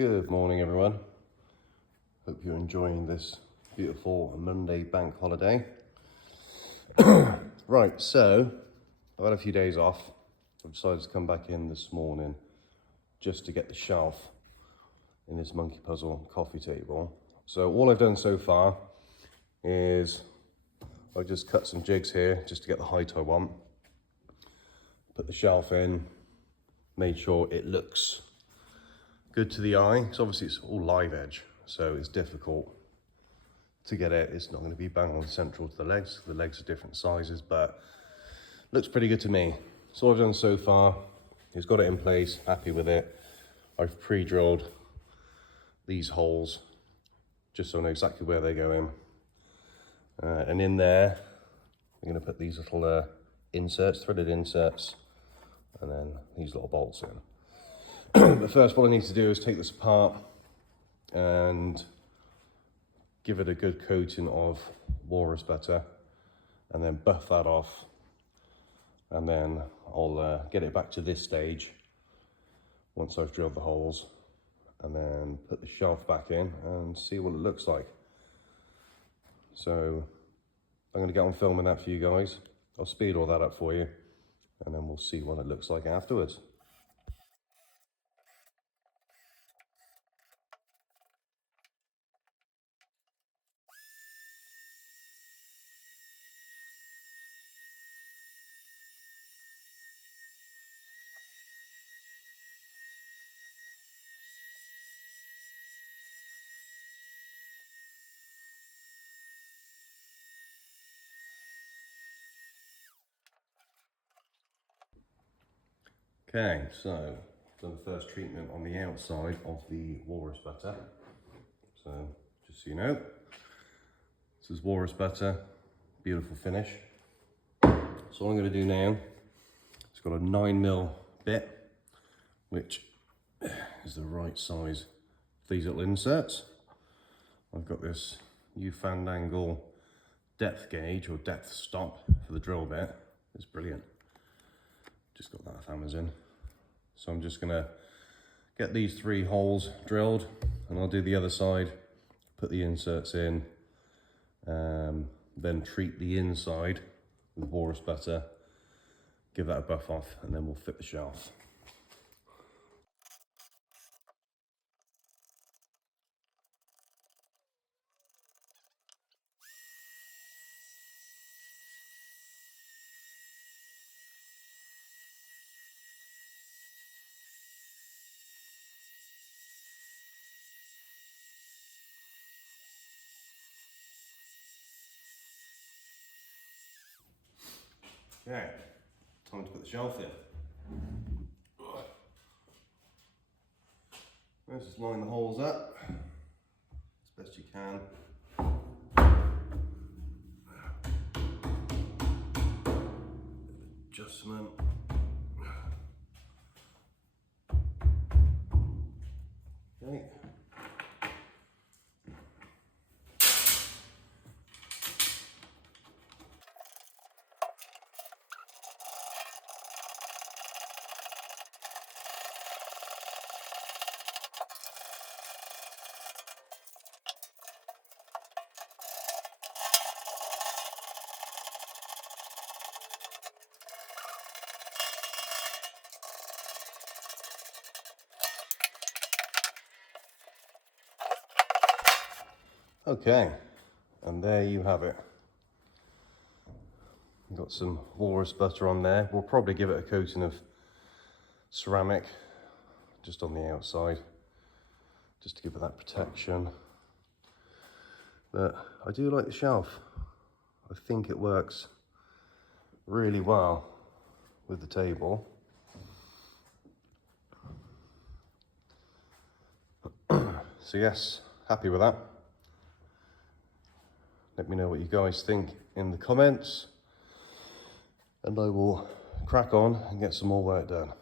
Good morning, everyone. Hope you're enjoying this beautiful Monday bank holiday. Right, so I've had a few days off. I've decided to come back in this morning just to get the shelf in this monkey puzzle coffee table. So all I've done so far is I just cut some jigs here just to get the height I want. Put the shelf in, made sure it looks good to the eye, because obviously it's all live edge, so it's difficult to get it. It's not going to be bang on central to the legs. The legs are different sizes, but looks pretty good to me. So all I've done so far is got it in place, happy with it. I've pre-drilled these holes just so I know exactly where they go in. And in there, I'm going to put these little inserts, threaded inserts, and then these little bolts in. But first, what I need to do is take this apart and give it a good coating of walrus butter and then buff that off, and then I'll get it back to this stage once I've drilled the holes, and then put the shelf back in and see what it looks like. So I'm going to get on filming that for you guys. I'll speed all that up for you and then we'll see what it looks like afterwards. Okay, so done the first treatment on the outside of the walrus butter. So just so you know, this is walrus butter, beautiful finish. So what I'm going to do now, it's got a 9mm bit, which is the right size for these little inserts. I've got this Fandangle depth gauge or depth stop for the drill bit. It's brilliant. Just got that off Amazon. So I'm just gonna get these 3 holes drilled and I'll do the other side, put the inserts in, then treat the inside with walrus butter, give that a buff off, and then we'll fit the shelf. Okay, time to put the shelf in. Let's just line the holes up as best you can. Adjustment. Okay. Okay, and there you have it. Got some walrus butter on there. We'll probably give it a coating of ceramic just on the outside, just to give it that protection. But I do like the shelf. I think it works really well with the table. So yes, happy with that. Let me know what you guys think in the comments, and I will crack on and get some more work done.